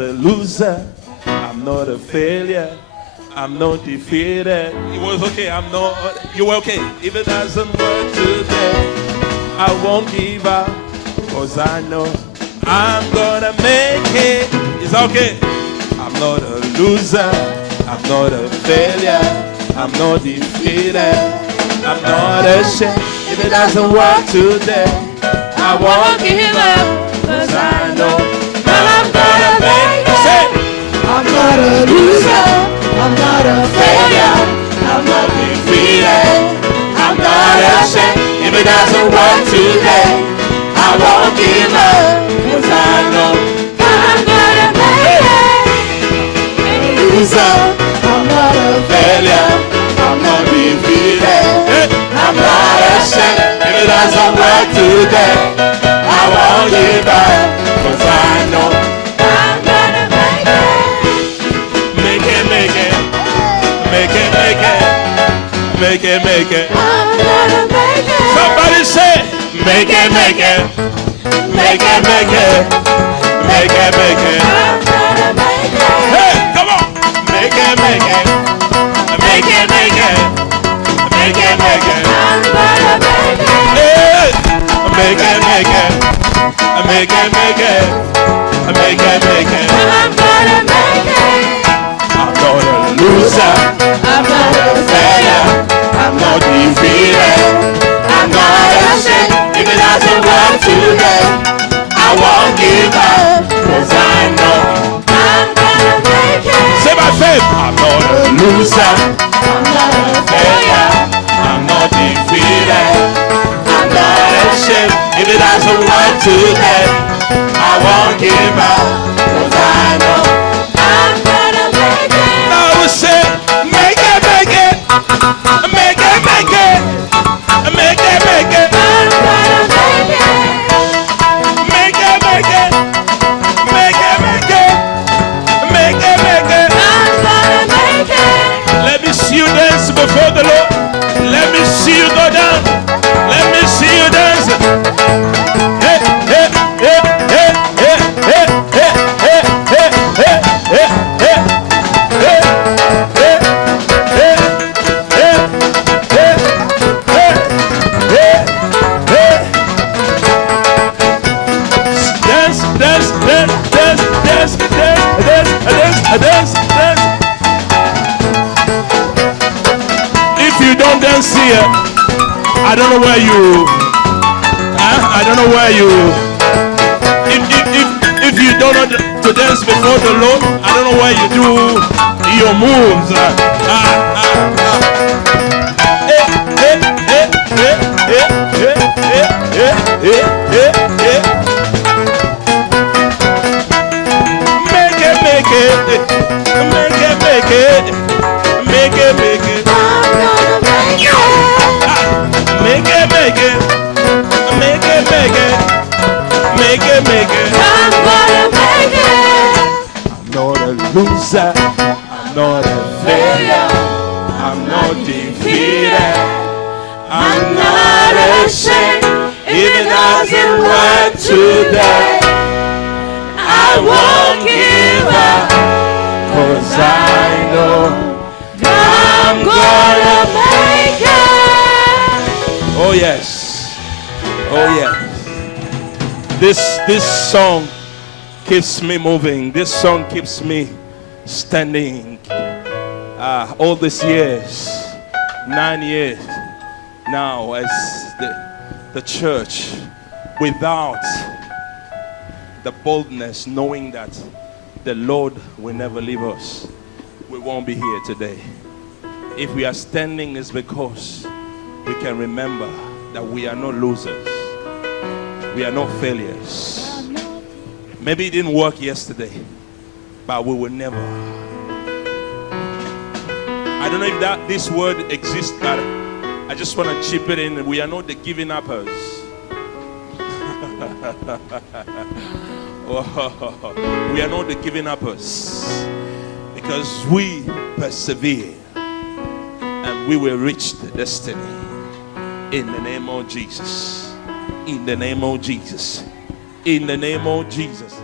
not a loser. I'm not a failure. I'm not defeated. It was okay. You were okay. If it doesn't work today, I won't give up. Cause I know I'm gonna make it. It's okay. I'm not a loser. I'm not a failure. I'm not defeated. I'm not ashamed. If it doesn't work today, I won't give up. Cause I know I'm gonna make it. I'm not a loser. I'm not a failure. I'm not defeated. I'm not ashamed. If it doesn't work today, I won't give up. Cause I know I'm gonna make it. Loser. I'm not a failure. I'm not defeated. I'm not ashamed. If it doesn't work today, I won't give up. Cause I know I'm gonna make it. Make it, make it. Make it, make it. Make it, make it. I'm gonna make it. Somebody say, make it, make it. Make it, make it. Make it, make it. I'm gonna make it. Hey, come on. Make it, make it. Make it, make it. Make it, make it. I'm gonna make it. Hey, make it, make it. Make it, make it. Make it, make it. I'm gonna make it. I'm not a loser. I'm not a failure. I'm not defeated. I'm not ashamed. If it doesn't work today, I won't give up. Cause I know I'm gonna make it. Say my faith. I'm not a loser. I'm not a failure. I'm not defeated. I'm not ashamed. If it doesn't work today, I won't give up. Cause I know I'm gonna make it. Now we say, make it, make it. Make it, make it. Make it, make it. I'm gonna make it. Make it, make it. Make it, make it. Make it, make it. I'm gonna make it. Let me see you dance before the Lord. Let me see you go down. Let me see you dance. Hey, hey, hey, hey, hey, hey, hey, hey, hey, hey, hey, hey, hey, hey, hey, hey, dance, dance, dance, dance, dance, dance, dance, dance, dance. If you don't dance here, I don't know where you. I don't know where you. If you don't know to dance before the Lord, I don't know where you do your moves. Make it, make it, make it, make it, make it, make it. I'm gonna make it. Make it, make it, make it, make it, make it, make it. I'm gonna make it. I'm not a loser. I'm not a failure. I'm not defeated. I'm not ashamed. If it doesn't work today, I won't give up. Cause I know I'm gonna make it. Oh yes. Oh yes. This song keeps me moving. This song keeps me standing. All these years, 9 years now as the church, without the boldness, knowing that the Lord will never leave us, we won't be here today. If we are standing, it's because we can remember that we are not losers. We are not failures. Maybe it didn't work yesterday, but we will never. I don't know if this word exists, but I just want to chip it in. We are not the giving uppers. We are not the giving uppers, because we persevere and we will reach the destiny. In the name of Jesus. In the name of Jesus. In the name of Jesus.